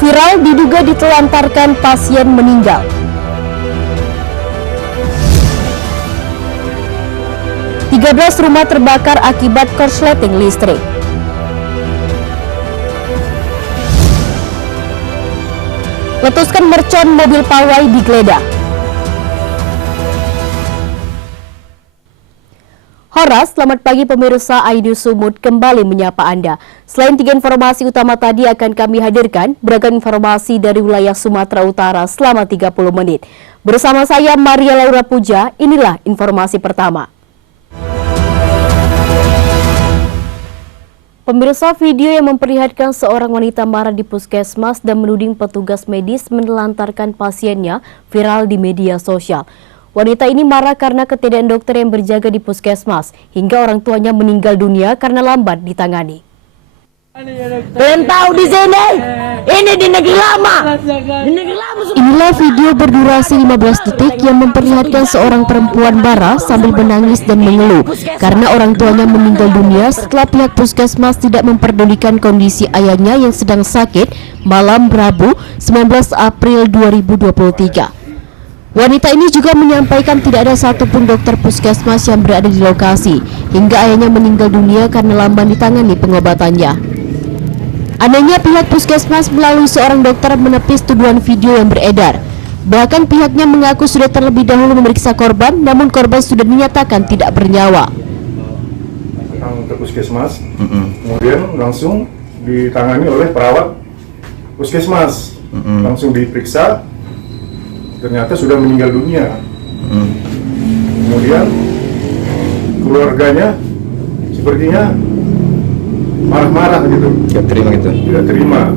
Viral diduga ditelantarkan pasien meninggal. Tiga belas rumah terbakar akibat korsleting listrik. Letuskan mercon mobil pawai digeledah. Horas, selamat pagi pemirsa iNews Sumut kembali menyapa Anda. Selain tiga informasi utama tadi akan kami hadirkan beragam informasi dari wilayah Sumatera Utara selama 30 menit. Bersama saya Maria Laura Puja, inilah informasi pertama. Pemirsa, video yang memperlihatkan seorang wanita marah di puskesmas dan menuding petugas medis menelantarkan pasiennya viral di media sosial. Wanita ini marah karena ketiadaan dokter yang berjaga di puskesmas hingga orang tuanya meninggal dunia karena lambat ditangani. Kalian tahu di sini, ini di negeri lama. Inilah video berdurasi 15 detik yang memperlihatkan seorang perempuan marah sambil menangis dan mengeluh karena orang tuanya meninggal dunia setelah pihak puskesmas tidak memperdulikan kondisi ayahnya yang sedang sakit malam Rabu 19 April 2023. Wanita ini juga menyampaikan tidak ada satupun dokter puskesmas yang berada di lokasi hingga ayahnya meninggal dunia karena lamban ditangani pengobatannya. Anehnya pihak puskesmas melalui seorang dokter menepis tuduhan video yang beredar. Bahkan pihaknya mengaku sudah terlebih dahulu memeriksa korban, namun korban sudah dinyatakan tidak bernyawa. Datang ke puskesmas, kemudian langsung ditangani oleh perawat puskesmas, langsung diperiksa. Ternyata sudah meninggal dunia. Kemudian keluarganya sepertinya marah-marah gitu. Tidak terima gitu. Tidak terima.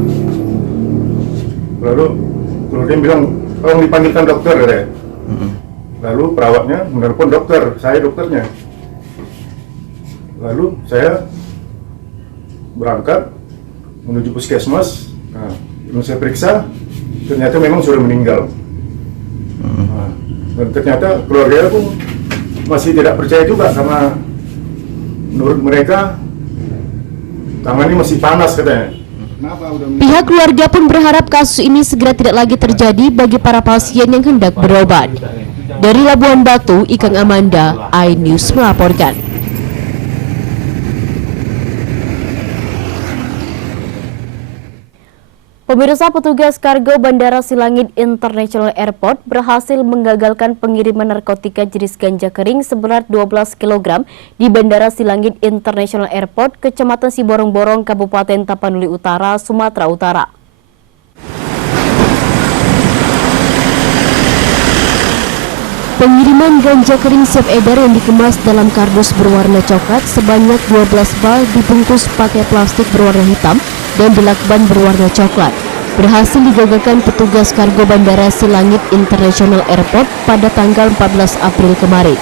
Lalu keluarganya bilang, tolong dipanggilkan dokter ya. Lalu perawatnya menelpon dokter, saya dokternya. Lalu saya berangkat menuju puskesmas. Nah, saya periksa, ternyata memang sudah meninggal. Dan ternyata keluarga pun masih tidak percaya juga karena menurut mereka tangannya masih panas katanya. Pihak keluarga pun berharap kasus ini segera tidak lagi terjadi bagi para pasien yang hendak berobat. Dari Labuan Batu, Ikang Amanda, iNews melaporkan. Pemirsa, petugas kargo Bandara Silangit International Airport berhasil menggagalkan pengiriman narkotika jenis ganja kering seberat 12 kg di Bandara Silangit International Airport, Kecamatan Siborong-Borong, Kabupaten Tapanuli Utara, Sumatera Utara. Pengiriman ganja kering siap edar yang dikemas dalam kardus berwarna coklat sebanyak 12 bal dibungkus pakai plastik berwarna hitam dan dilakban berwarna coklat berhasil digagalkan petugas kargo Bandara Silangit International Airport pada tanggal 14 April kemarin.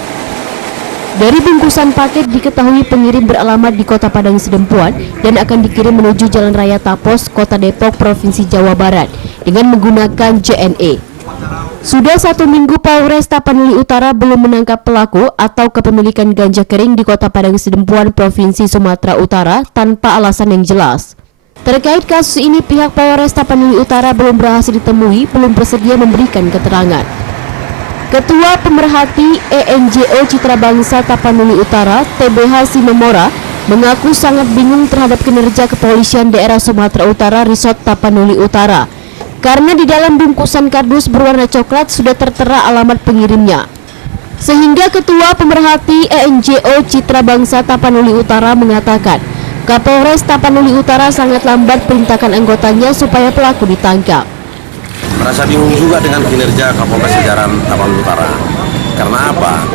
Dari bungkusan paket diketahui pengirim beralamat di Kota Padang Sidempuan dan akan dikirim menuju Jalan Raya Tapos, Kota Depok, Provinsi Jawa Barat dengan menggunakan JNE. Sudah 1 minggu Polres Tapanuli Utara belum menangkap pelaku atau kepemilikan ganja kering di Kota Padang Sidempuan, Provinsi Sumatera Utara tanpa alasan yang jelas. Terkait kasus ini, pihak Polres Tapanuli Utara belum berhasil ditemui, belum bersedia memberikan keterangan. Ketua Pemerhati ENJO Citra Bangsa Tapanuli Utara, TBH Sinomora, mengaku sangat bingung terhadap kinerja kepolisian daerah Sumatera Utara Resort Tapanuli Utara. Karena di dalam bungkusan kardus berwarna coklat sudah tertera alamat pengirimnya. Sehingga Ketua Pemerhati ENJO Citra Bangsa Tapanuli Utara mengatakan, Kapolres Tapanuli Utara sangat lambat perintahkan anggotanya supaya pelaku ditangkap. Merasa bingung juga dengan kinerja Kapolres jajaran Tapanuli Utara. Karena apa?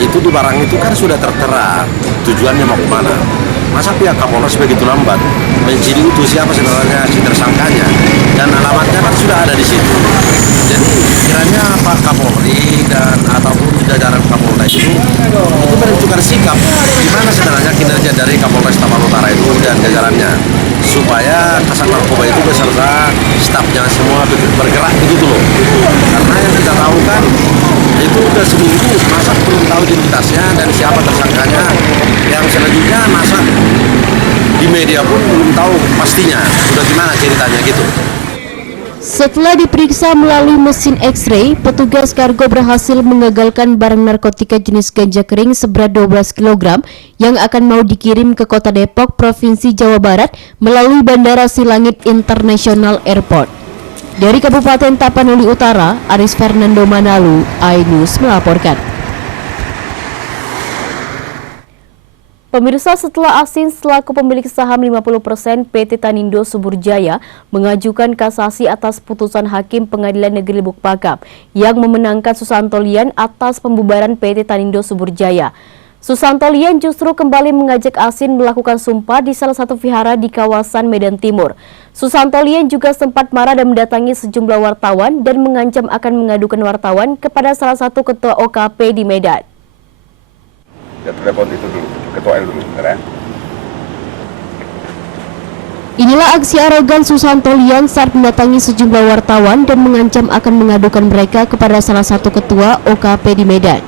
Itu di barang itu kan sudah tertera tujuannya mau kemana. Masa pihak Kapolres begitu lambat menciri itu siapa sebenarnya si tersangkanya dan alamatnya kan sudah ada di situ. Jadi kiranya Pak Kapolri dan ataupun jajaran Kapolres itu menentukan sikap gimana sebenarnya kinerja dari Kapolres Tapanuli Utara itu dan jajarannya supaya Kasat Narkoba itu beserta stafnya semua bergerak begitu loh. Karena yang kita tahu kan itu udah seminggu masa belum tahu identitasnya dan siapa tersangkanya, yang selanjutnya masa di media pun belum tahu pastinya udah gimana ceritanya gitu. Setelah diperiksa melalui mesin X-ray, petugas kargo berhasil mengagalkan barang narkotika jenis ganja kering seberat 12 kg yang akan mau dikirim ke Kota Depok, Provinsi Jawa Barat melalui Bandara Silangit International Airport. Dari Kabupaten Tapanuli Utara, Aris Fernando Manalu, iNews melaporkan. Pemirsa, setelah Asin selaku pemilik saham 50% PT Tanindo Subur Jaya mengajukan kasasi atas putusan Hakim Pengadilan Negeri Lubuk Pakam yang memenangkan Susanto Lian atas pembubaran PT Tanindo Subur Jaya. Susanto Lian justru kembali mengajak Asin melakukan sumpah di salah satu vihara di kawasan Medan Timur. Susanto Lian juga sempat marah dan mendatangi sejumlah wartawan dan mengancam akan mengadukan wartawan kepada salah satu ketua OKP di Medan. Telepon itu dulu, ketua L dulu, ya. Inilah aksi arogan Susanto Lian saat mendatangi sejumlah wartawan dan mengancam akan mengadukan mereka kepada salah satu ketua OKP di Medan.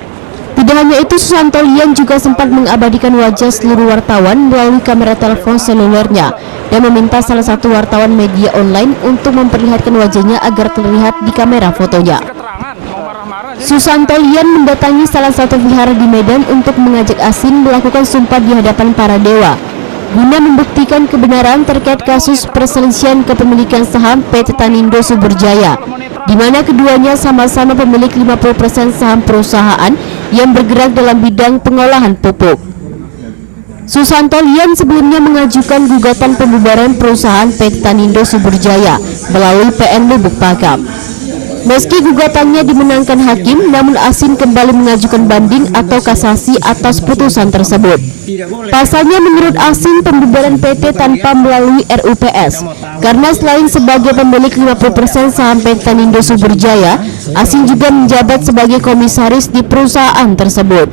Tidak hanya itu, Susanto Lian juga sempat mengabadikan wajah seluruh wartawan melalui kamera telepon selulernya dan meminta salah satu wartawan media online untuk memperlihatkan wajahnya agar terlihat di kamera fotonya. Susanto Lian mendatangi salah satu vihara di Medan untuk mengajak Asin melakukan sumpah di hadapan para dewa guna membuktikan kebenaran terkait kasus perselisihan kepemilikan saham PT Tanindo Subur Jaya, di mana keduanya sama-sama pemilik 50% saham perusahaan yang bergerak dalam bidang pengolahan pupuk. Susanto Lian sebelumnya mengajukan gugatan pembubaran perusahaan PT Tanindo Subur Jaya melalui PN Lubuk Pakam. Meski gugatannya dimenangkan hakim, namun Asin kembali mengajukan banding atau kasasi atas putusan tersebut. Pasalnya menurut Asin, pembubaran PT tanpa melalui RUPS, karena selain sebagai pemilik 50% saham PT Tanindo Subur Jaya, Asin juga menjabat sebagai komisaris di perusahaan tersebut.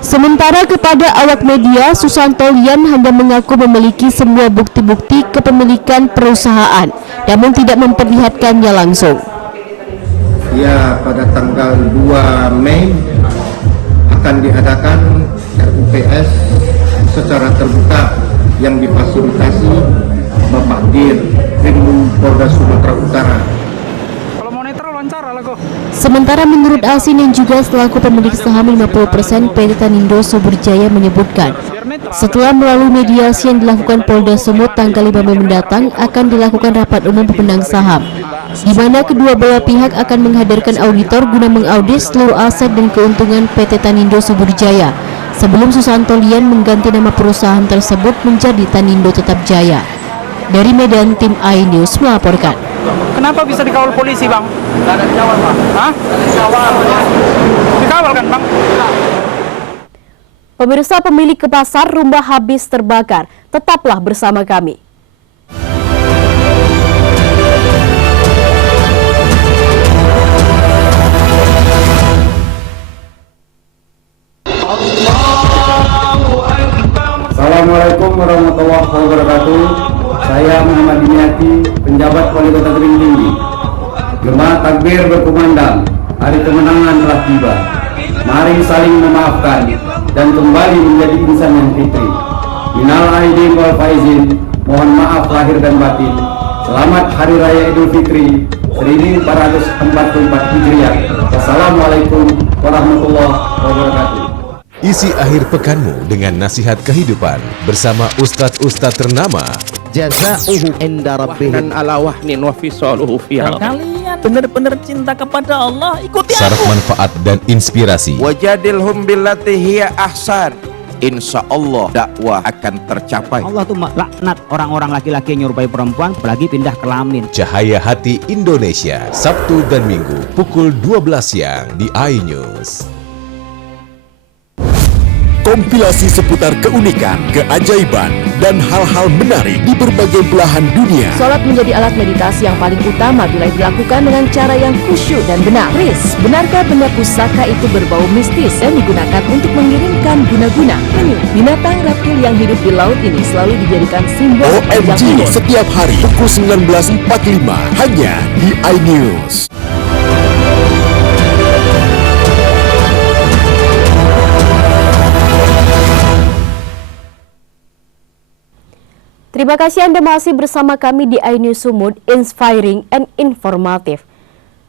Sementara kepada awak media, Susanto Lian hanya mengaku memiliki semua bukti-bukti kepemilikan perusahaan, namun tidak memperlihatkannya langsung. Ya, pada tanggal 2 Mei akan diadakan RUPS secara terbuka yang difasilitasi Bapak Dir Krimum Polda Sumatera Utara. Sementara menurut Asin yang juga selaku pemilik saham 50% PT Tanindo Subur Jaya menyebutkan, setelah melalui mediasi yang dilakukan Polda Sumut tanggal 5 Mei mendatang akan dilakukan rapat umum pemenang saham, di mana kedua belah pihak akan menghadirkan auditor guna mengaudit seluruh aset dan keuntungan PT Tanindo Subur Jaya sebelum Susanto Lian mengganti nama perusahaan tersebut menjadi Tanindo Tetap Jaya. Dari Medan, tim iNews melaporkan. Kenapa bisa dikawal polisi, Bang? Nggak ada dikawal, Pak. Hah? Dikawal kan, Bang? Pemirsa, pemilik ke pasar rumah habis terbakar. Tetaplah bersama kami. Assalamualaikum warahmatullahi wabarakatuh. Saya Muhammad Diniati, penjabat Wali Kota Tebing Tinggi. Gema takbir berkumandang, hari kemenangan telah tiba. Mari saling memaafkan dan kembali menjadi insan yang fitri. Minal aidin wal faizin, mohon maaf lahir dan batin. Selamat Hari Raya Idul Fitri 1444 Hijriah. Wassalamualaikum warahmatullahi wabarakatuh. Isi akhir pekanmu dengan nasihat kehidupan bersama Ustadz-Ustadz ternama. Jazauhu inda rabbihim ala wahnin wa fisaluhu fiha. Kalian benar-benar cinta kepada Allah, ikuti Syarat aku. manfaat dan inspirasi. Wajadilhum billati hiya ahsan. Insya Allah dakwah akan tercapai. Allah tuh laknat orang-orang laki-laki yang nyerupai perempuan apalagi pindah kelamin. Cahaya Hati Indonesia, Sabtu dan Minggu pukul 12 siang di iNews. Kompilasi seputar keunikan, keajaiban, dan hal-hal menarik di berbagai belahan dunia. Sholat menjadi alat meditasi yang paling utama bila dilakukan dengan cara yang khusyuk dan benar. Chris, benarkah benda pusaka itu berbau mistis dan digunakan untuk mengirimkan guna-guna? Binatang reptil yang hidup di laut ini selalu dijadikan simbol OMG setiap hari pukul 19.45 hanya di iNews. Terima kasih Anda masih bersama kami di iNews Sumut, inspiring and informatif.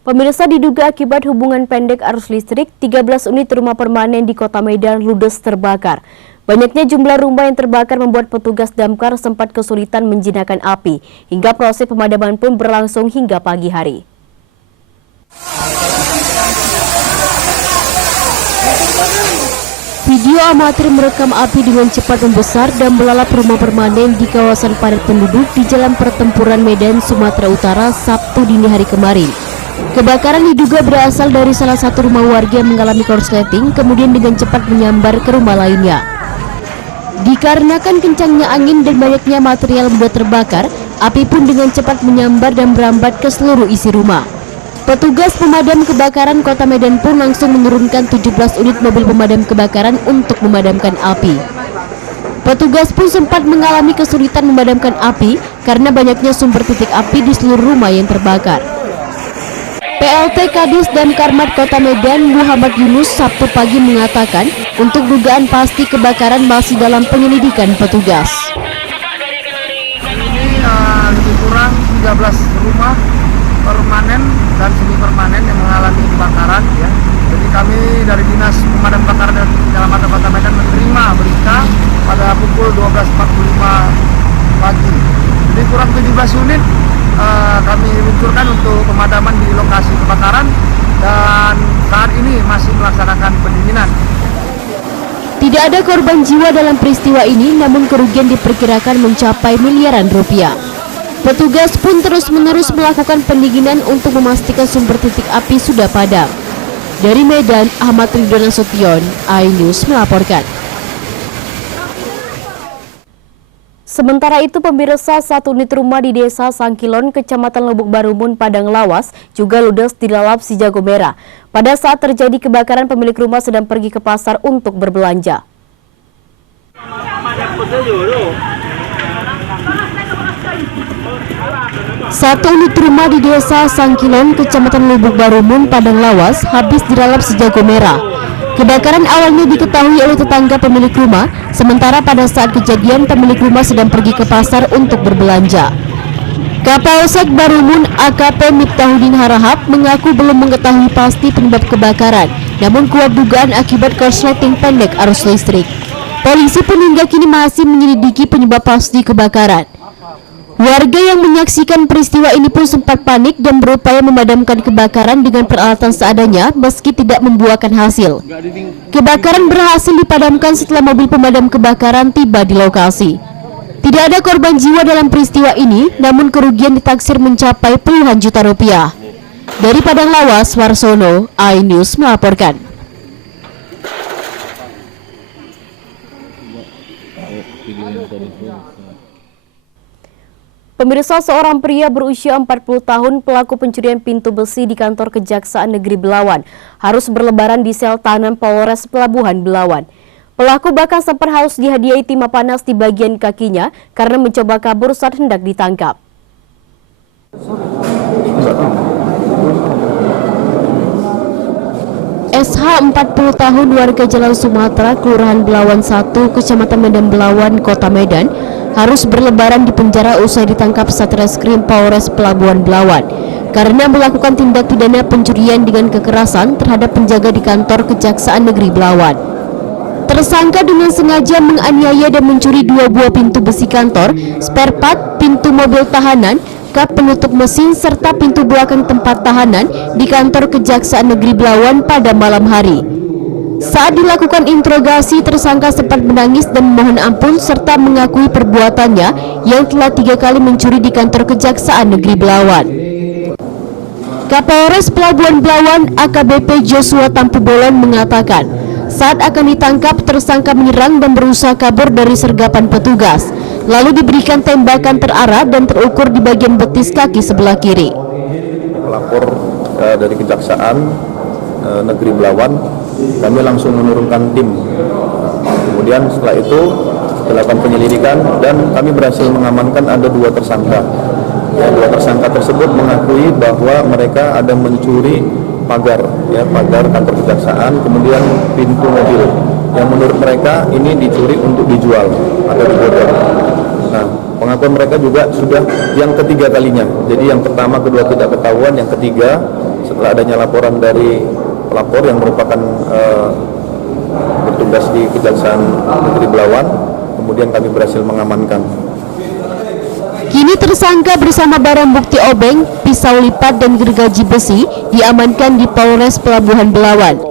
Pemirsa, diduga akibat hubungan pendek arus listrik, 13 unit rumah permanen di Kota Medan ludes terbakar. Banyaknya jumlah rumah yang terbakar membuat petugas damkar sempat kesulitan menjinakkan api, hingga proses pemadaman pun berlangsung hingga pagi hari. Video amatir merekam api dengan cepat membesar dan melalap rumah permanen di kawasan padat penduduk di Jalan Pertempuran Medan, Sumatera Utara, Sabtu dini hari kemarin. Kebakaran diduga berasal dari salah satu rumah warga yang mengalami korsleting, kemudian dengan cepat menyambar ke rumah lainnya. Dikarenakan kencangnya angin dan banyaknya material mudah terbakar, api pun dengan cepat menyambar dan merambat ke seluruh isi rumah. Petugas pemadam kebakaran Kota Medan pun langsung menurunkan 17 unit mobil pemadam kebakaran untuk memadamkan api. Petugas pun sempat mengalami kesulitan memadamkan api karena banyaknya sumber titik api di seluruh rumah yang terbakar. PLT Kadis dan Karmat Kota Medan Muhammad Yunus Sabtu pagi mengatakan untuk dugaan pasti kebakaran masih dalam penyelidikan petugas. Ini lebih kurang 13 rumah permanen dan semi permanen yang mengalami kebakaran ya. Jadi kami dari Dinas Pemadam Kebakaran dan Penyelamatan Kota Medan menerima berita pada pukul 12.45 pagi. Jadi kurang 17 unit kami luncurkan untuk pemadaman di lokasi kebakaran dan saat ini masih melaksanakan pendinginan. Tidak ada korban jiwa dalam peristiwa ini, namun kerugian diperkirakan mencapai miliaran rupiah. Petugas pun terus-menerus melakukan pendinginan untuk memastikan sumber titik api sudah padam. Dari Medan, Ahmad Ridwan Nasution, iNews melaporkan. Sementara itu, pemirsa, satu unit rumah di Desa Sangkilon, Kecamatan Lubuk Barumun, Padang Lawas, juga ludes dilalap si jago merah. Pada saat terjadi kebakaran, pemilik rumah sedang pergi ke pasar untuk berbelanja. Satu unit rumah di Desa Sangkilon, Kecamatan Lubuk Barumun, Padang Lawas, habis dilalap si jago merah. Kebakaran awalnya diketahui oleh tetangga pemilik rumah, sementara pada saat kejadian pemilik rumah sedang pergi ke pasar untuk berbelanja. Kapolsek Barumun AKP Miftahudin Harahap mengaku belum mengetahui pasti penyebab kebakaran, namun kuat dugaan akibat korsleting pendek arus listrik. Polisi pun hingga kini masih menyelidiki penyebab pasti kebakaran. Warga yang menyaksikan peristiwa ini pun sempat panik dan berupaya memadamkan kebakaran dengan peralatan seadanya meski tidak membuahkan hasil. Kebakaran berhasil dipadamkan setelah mobil pemadam kebakaran tiba di lokasi. Tidak ada korban jiwa dalam peristiwa ini, namun kerugian ditaksir mencapai puluhan juta rupiah. Dari Padang Lawas, Warsono, iNews melaporkan. Pemirsa, seorang pria berusia 40 tahun pelaku pencurian pintu besi di kantor Kejaksaan Negeri Belawan harus berlebaran di sel tahanan Polres Pelabuhan Belawan. Pelaku bahkan sempat harus dihadiahi timah panas di bagian kakinya karena mencoba kabur saat hendak ditangkap. SH 40 tahun warga Jalan Sumatera, Kelurahan Belawan 1, Kecamatan Medan Belawan, Kota Medan, harus berlebaran di penjara usai ditangkap Satreskrim Polres Pelabuhan Belawan karena melakukan tindak pidana pencurian dengan kekerasan terhadap penjaga di kantor Kejaksaan Negeri Belawan. Tersangka dengan sengaja menganiaya dan mencuri 2 buah pintu besi kantor, spare part, pintu mobil tahanan, kap penutup mesin, serta pintu belakang tempat tahanan di kantor Kejaksaan Negeri Belawan pada malam hari. Saat dilakukan interogasi, tersangka sempat menangis dan memohon ampun serta mengakui perbuatannya yang telah 3 kali mencuri di kantor Kejaksaan Negeri Belawan. Kapolres Pelabuhan Belawan AKBP Joshua Tampubolon mengatakan, saat akan ditangkap, tersangka menyerang dan berusaha kabur dari sergapan petugas, lalu diberikan tembakan terarah dan terukur di bagian betis kaki sebelah kiri. Pelapor dari Kejaksaan Negeri Belawan, kami langsung menurunkan tim. Kemudian setelah itu dilakukan penyelidikan dan kami berhasil mengamankan ada 2 tersangka. 2 tersangka tersebut mengakui bahwa mereka ada mencuri pagar kantor Kejaksaan, kemudian pintu mobil yang menurut mereka ini dicuri untuk dijual atau dibodor. Nah, pengakuan mereka juga sudah yang ketiga kalinya. Jadi yang pertama, kedua tidak ketahuan, yang ketiga setelah adanya laporan dari pelapor yang merupakan bertugas di Kejaksaan Negeri Belawan, kemudian kami berhasil mengamankan. Kini tersangka bersama barang bukti obeng, pisau lipat dan gergaji besi diamankan di Polres Pelabuhan Belawan.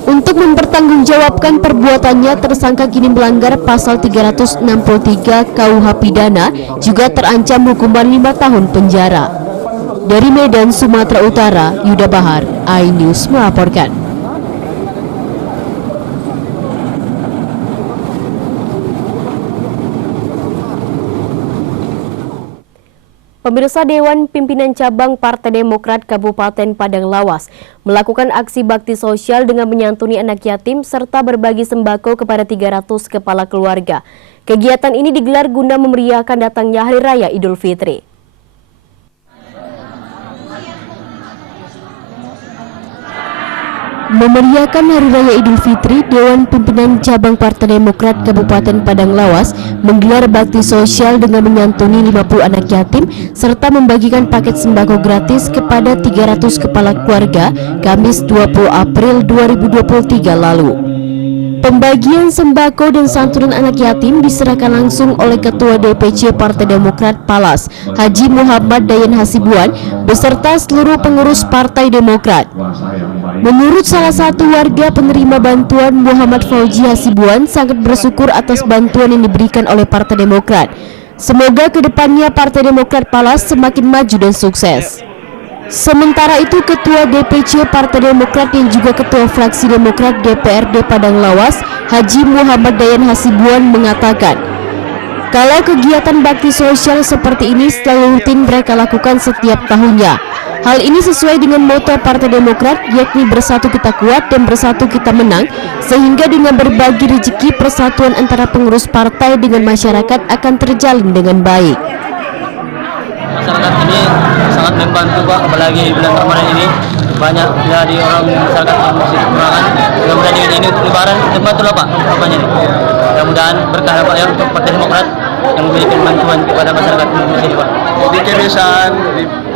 Untuk mempertanggungjawabkan perbuatannya, tersangka kini melanggar pasal 363 KUH Pidana, juga terancam hukuman 5 tahun penjara. Dari Medan, Sumatera Utara, Yuda Bahar, iNews melaporkan. Pemirsa, Dewan Pimpinan Cabang Partai Demokrat Kabupaten Padang Lawas melakukan aksi bakti sosial dengan menyantuni anak yatim serta berbagi sembako kepada 300 kepala keluarga. Kegiatan ini digelar guna memeriahkan datangnya Hari Raya Idul Fitri. Memeriahkan Hari Raya Idul Fitri, Dewan Pimpinan Cabang Partai Demokrat Kabupaten Padang Lawas menggelar bakti sosial dengan menyantuni 50 anak yatim serta membagikan paket sembako gratis kepada 300 kepala keluarga Kamis 20 April 2023 lalu. Pembagian sembako dan santunan anak yatim diserahkan langsung oleh Ketua DPC Partai Demokrat Palas, Haji Muhammad Dayan Hasibuan, beserta seluruh pengurus Partai Demokrat. Menurut salah satu warga penerima bantuan, Muhammad Fauji Hasibuan sangat bersyukur atas bantuan yang diberikan oleh Partai Demokrat. Semoga kedepannya Partai Demokrat Palas semakin maju dan sukses. Sementara itu, Ketua DPC Partai Demokrat yang juga Ketua Fraksi Demokrat DPRD Padang Lawas, Haji Muhammad Dayan Hasibuan mengatakan, kalau kegiatan bakti sosial seperti ini selalu rutin mereka lakukan setiap tahunnya. Hal ini sesuai dengan moto Partai Demokrat, yakni bersatu kita kuat dan bersatu kita menang, sehingga dengan berbagi rezeki persatuan antara pengurus partai dengan masyarakat akan terjalin dengan baik. Masyarakat ini sangat membantu Pak, apalagi di bulan Ramadan ini banyak dari orang masyarakat yang masih kekurangan. Mudah-mudahan dengan ini untuk Lebaran terbantu lah Pak, apanya nih. Mudah-mudahan berkah Pak ya untuk Partai Demokrat yang memberikan bantuan kepada masyarakat di sini Pak. Jadi kebiasaan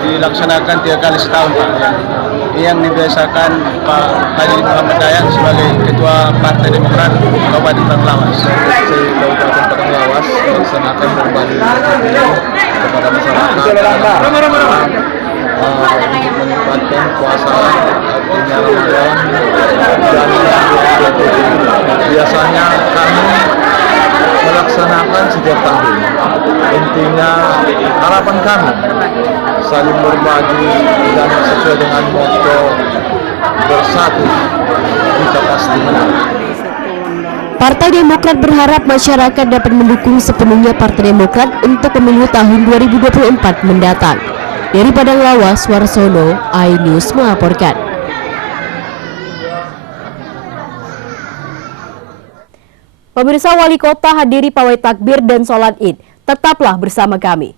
dilaksanakan 3 kali setahun Pak. Yang dibiasakan Pak Haji Muhammad Dayan sebagai Ketua Partai Demokrat Kabupaten Padang Lawas. Kabupaten Padang Lawas melaksanakan berbagi kepada masyarakat menyempatkan puasa artinya Ramadan dan biasanya kami melaksanakan setiap tahun. Intinya harapan kami saling berbagi dan sesuai dengan motto bersatu kita pasti menang. Partai Demokrat berharap masyarakat dapat mendukung sepenuhnya Partai Demokrat untuk pemilu tahun 2024 mendatang. Dari Padang Lawas, Warsono, iNews melaporkan. Pemirsa, Wali Kota hadiri pawai takbir dan sholat Id. Tetaplah bersama kami.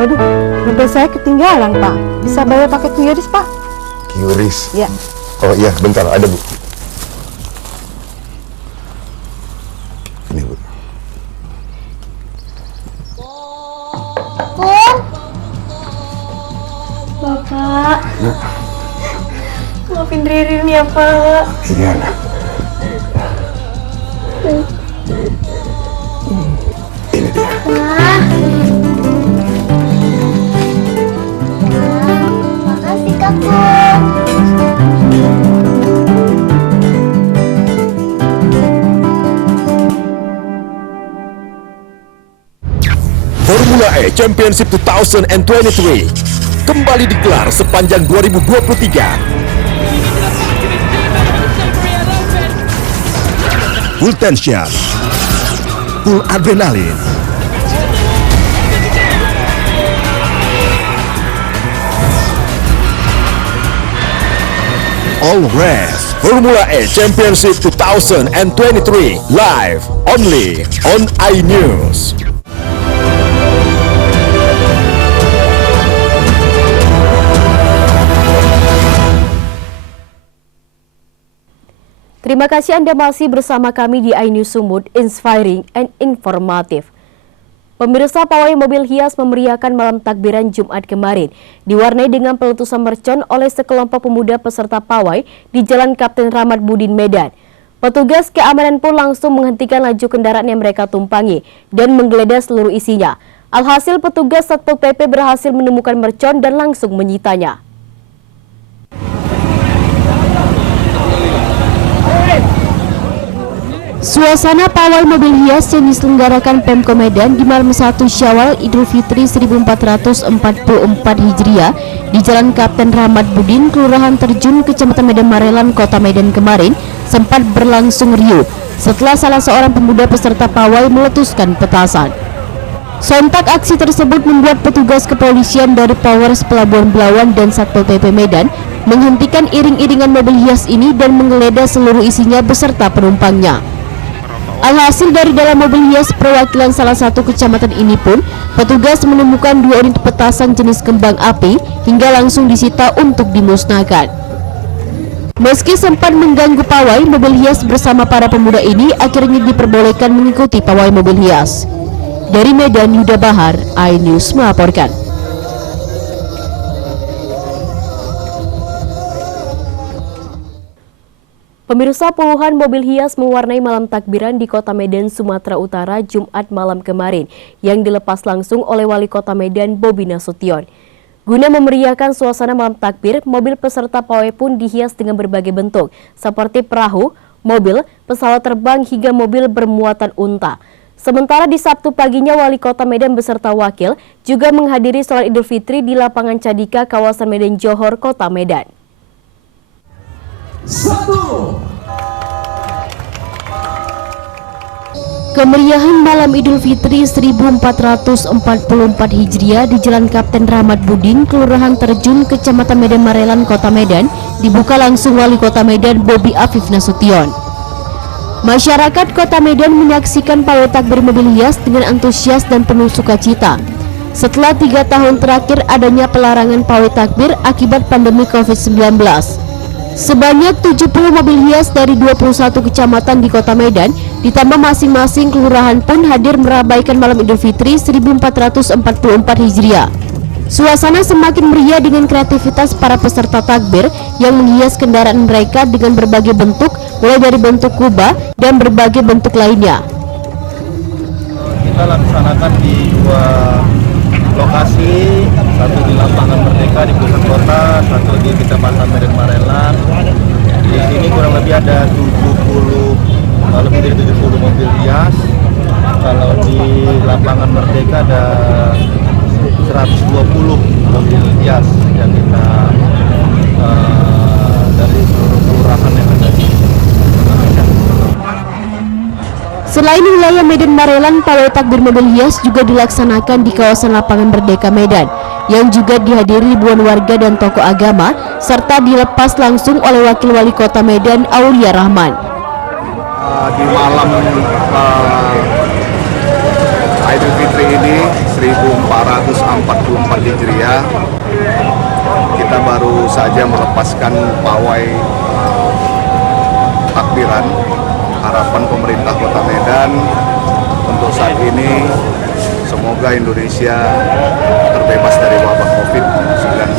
Waduh, dompet saya ketinggalan, Pak. Bisa bayar pakai QRIS, Pak? QRIS? Ya. Oh iya, bentar, ada Bu. Ini Bu. Pun. Bapak. Ya. Maafin Ririn ya, Pak. Iya, nak. Ini dia. Pak. Makasih, Kak Pun. Formula E Championship 2023 kembali digelar sepanjang 2023. Full tension, full adrenalin, All Race Formula E Championship 2023 live only on iNews. Terima kasih Anda masih bersama kami di iNews Sumut, inspiring and informatif. Pemirsa, pawai mobil hias memeriahkan malam takbiran Jumat kemarin, diwarnai dengan peletusan mercon oleh sekelompok pemuda peserta pawai di Jalan Kapten Rahmat Budin, Medan. Petugas keamanan pun langsung menghentikan laju kendaraan yang mereka tumpangi dan menggeledah seluruh isinya. Alhasil petugas Satpol PP berhasil menemukan mercon dan langsung menyitanya. Suasana pawai mobil hias yang diselenggarakan Pemko Medan di malam 1 Syawal Idul Fitri 1444 Hijriah di Jalan Kapten Rahmat Budin, Kelurahan Terjun, Kecamatan Medan Marelan, Kota Medan kemarin sempat berlangsung riuh setelah salah seorang pemuda peserta pawai meletuskan petasan. Sontak aksi tersebut membuat petugas kepolisian dari Polres Pelabuhan Belawan dan Satpol PP Medan menghentikan iring-iringan mobil hias ini dan menggeledah seluruh isinya beserta penumpangnya. Alhasil dari dalam mobil hias perwakilan salah satu kecamatan ini pun, petugas menemukan 2 unit petasan jenis kembang api hingga langsung disita untuk dimusnahkan. Meski sempat mengganggu pawai, mobil hias bersama para pemuda ini akhirnya diperbolehkan mengikuti pawai mobil hias. Dari Medan, Yuda Bahar, iNews melaporkan. Pemirsa, puluhan mobil hias mewarnai malam takbiran di Kota Medan, Sumatera Utara Jumat malam kemarin yang dilepas langsung oleh Wali Kota Medan Bobi Nasution. Guna memeriahkan suasana malam takbir, mobil peserta pawai pun dihias dengan berbagai bentuk seperti perahu, mobil, pesawat terbang hingga mobil bermuatan unta. Sementara di Sabtu paginya Wali Kota Medan beserta wakil juga menghadiri sholat Idul Fitri di lapangan Cadika kawasan Medan Johor, Kota Medan. Kemeriahan malam Idul Fitri 1444 Hijriah di Jalan Kapten Rahmat Budin, Kelurahan Terjun, Kecamatan Medan Marelan, Kota Medan, dibuka langsung Wali Kota Medan Bobi Afif Nasution. Masyarakat Kota Medan menyaksikan pawai takbir mobil hias dengan antusias dan penuh sukacita. Setelah 3 tahun terakhir adanya pelarangan pawai takbir akibat pandemi COVID-19. Sebanyak 70 mobil hias dari 21 kecamatan di Kota Medan ditambah masing-masing kelurahan pun hadir merabaikan malam Idul Fitri 1444 Hijriah. Suasana semakin meriah dengan kreativitas para peserta takbir yang menghias kendaraan mereka dengan berbagai bentuk, mulai dari bentuk kubah dan berbagai bentuk lainnya. Kita laksanakan di 2 lokasi, satu di Lapangan Merdeka di pusat kota, satu di Kecamatan Medan Marelan. Di sini kurang lebih ada lebih dari 70 mobil hias. Kalau di Lapangan Merdeka ada 120 mobil hias yang kita dari seluruh kelurahan yang ada di Medan. Selain wilayah Medan Marelan, pawai takbir mobil hias juga dilaksanakan di kawasan Lapangan Merdeka Medan, yang juga dihadiri ribuan warga dan tokoh agama, serta dilepas langsung oleh Wakil Wali Kota Medan Aulia Rahman. Di malam Idul Fitri ini 1444 Hijriah, kita baru saja melepaskan pawai takbiran. Harapan pemerintah Kota Medan untuk saat ini semoga Indonesia terbebas dari wabah COVID-19,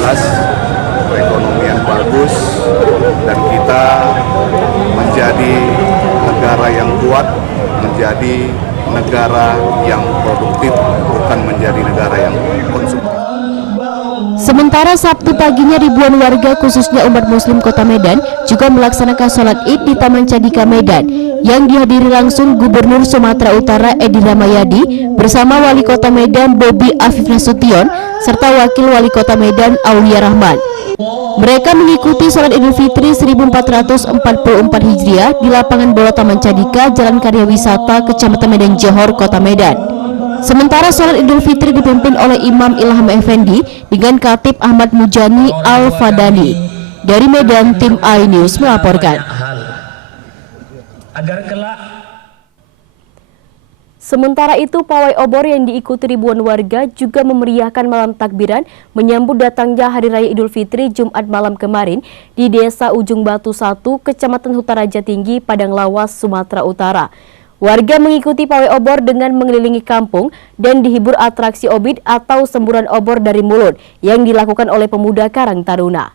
perekonomian bagus, dan kita menjadi negara yang kuat, menjadi negara yang produktif, bukan menjadi negara yang konsumtif. Sementara Sabtu paginya ribuan warga khususnya umat muslim Kota Medan juga melaksanakan sholat Id di Taman Cadika Medan yang dihadiri langsung Gubernur Sumatera Utara Edi Rahmayadi bersama Wali Kota Medan Bobi Afif Nasution serta Wakil Wali Kota Medan Aulia Rahman. Mereka mengikuti sholat Idul Fitri 1444 Hijriah di lapangan bola Taman Cadika, Jalan Karya Wisata, Kecamatan Medan Johor, Kota Medan. Sementara sholat Idul Fitri dipimpin oleh Imam Ilham Effendi dengan Khatib Ahmad Mujani Al-Fadani. Dari Medan, tim iNews melaporkan. Sementara itu, pawai obor yang diikuti ribuan warga juga memeriahkan malam takbiran menyambut datangnya Hari Raya Idul Fitri Jumat malam kemarin di Desa Ujung Batu 1, Kecamatan Hutaraja Tinggi, Padang Lawas, Sumatera Utara. Warga mengikuti pawai obor dengan mengelilingi kampung dan dihibur atraksi obit atau semburan obor dari mulut yang dilakukan oleh pemuda Karang Taruna.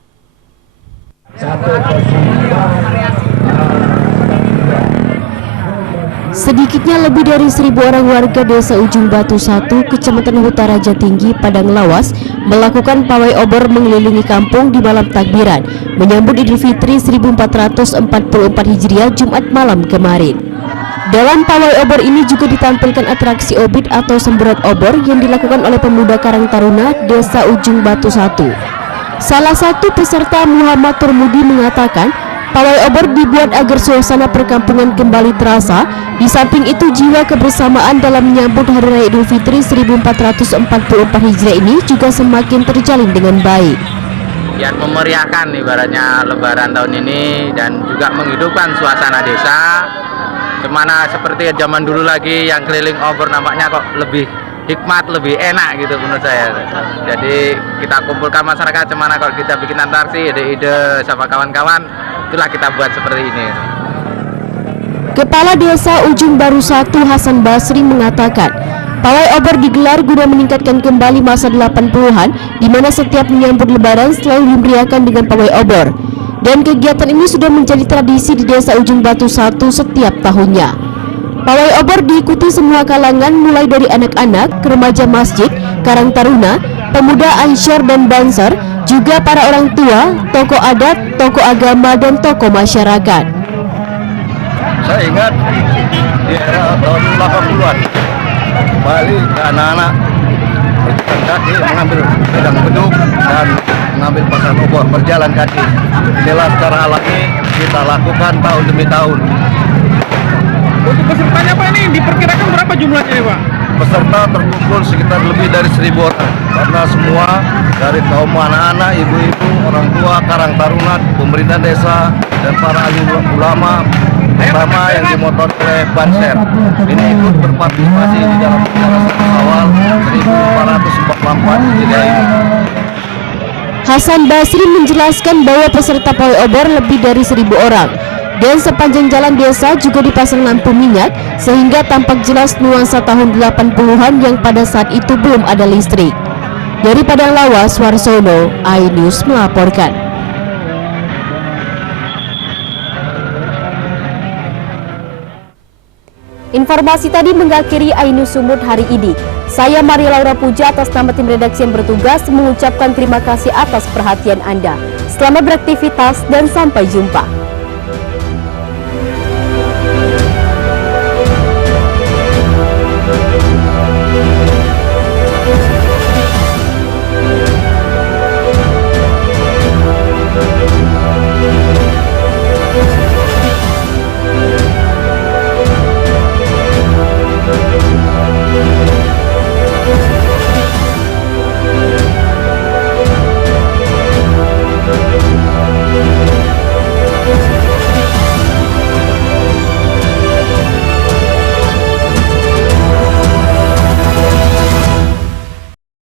Sedikitnya lebih dari 1.000 orang warga Desa Ujung Batu 1, Kecamatan Hutaraja Tinggi, Padang Lawas melakukan pawai obor mengelilingi kampung di malam takbiran menyambut Idul Fitri 1444 Hijriah Jumat malam kemarin. Dalam pawai obor ini juga ditampilkan atraksi obit atau semburat obor yang dilakukan oleh pemuda Karang Taruna Desa Ujung Batu 1. Salah satu peserta, Muhammad Turmudi, mengatakan pawai obor dibuat agar suasana perkampungan kembali terasa. Di samping itu, jiwa kebersamaan dalam menyambut Hari Raya Idul Fitri 1444 Hijriah ini juga semakin terjalin dengan baik. Ya, memeriahkan ibaratnya Lebaran tahun ini dan juga menghidupkan suasana desa. Kemana seperti zaman dulu lagi yang keliling obor nampaknya kok lebih hikmat, lebih enak gitu menurut saya. Jadi kita kumpulkan masyarakat, cemana kalau kita bikin atraksi, ide-ide sama kawan-kawan, itulah kita buat seperti ini. Kepala Desa Ujung Baru 1 Hasan Basri mengatakan, pawai obor digelar guna meningkatkan kembali masa 80-an di mana setiap menyambut Lebaran selalu dimeriahkan dengan pawai obor. Dan kegiatan ini sudah menjadi tradisi di Desa Ujung Batu 1 setiap tahunnya. Pawai obor diikuti semua kalangan mulai dari anak-anak, remaja masjid, Karang Taruna, pemuda Ansyar dan Banser, juga para orang tua, tokoh adat, tokoh agama, dan tokoh masyarakat. Saya ingat di era tahun 80-an, kembali ke anak-anak berjalan kaki mengambil pedang beduk dan mengambil pasar obor, berjalan kaki. Inilah secara alami kita lakukan tahun demi tahun. Untuk pesertanya Pak, ini diperkirakan berapa jumlahnya nih Pak? Peserta terkumpul sekitar lebih dari 1.000 orang karena semua dari kaum anak-anak, ibu-ibu, orang tua, Karang Taruna, pemerintah desa, dan para ahli ulama, terutama yang dimotor oleh Banser. Ini ikut berpartisipasi di dalam acara awal 1444 Hijriah ini. Hasan Basri menjelaskan bahwa peserta pawai obor lebih dari 1.000 orang. Dan sepanjang jalan desa juga dipasang lampu minyak sehingga tampak jelas nuansa tahun 80-an yang pada saat itu belum ada listrik. Dari Padang Lawas, Warsono, iNews melaporkan. Informasi tadi mengakhiri iNews Sumut hari ini. Saya Maria Laura Puja atas nama tim redaksi yang bertugas mengucapkan terima kasih atas perhatian Anda. Selamat beraktivitas dan sampai jumpa.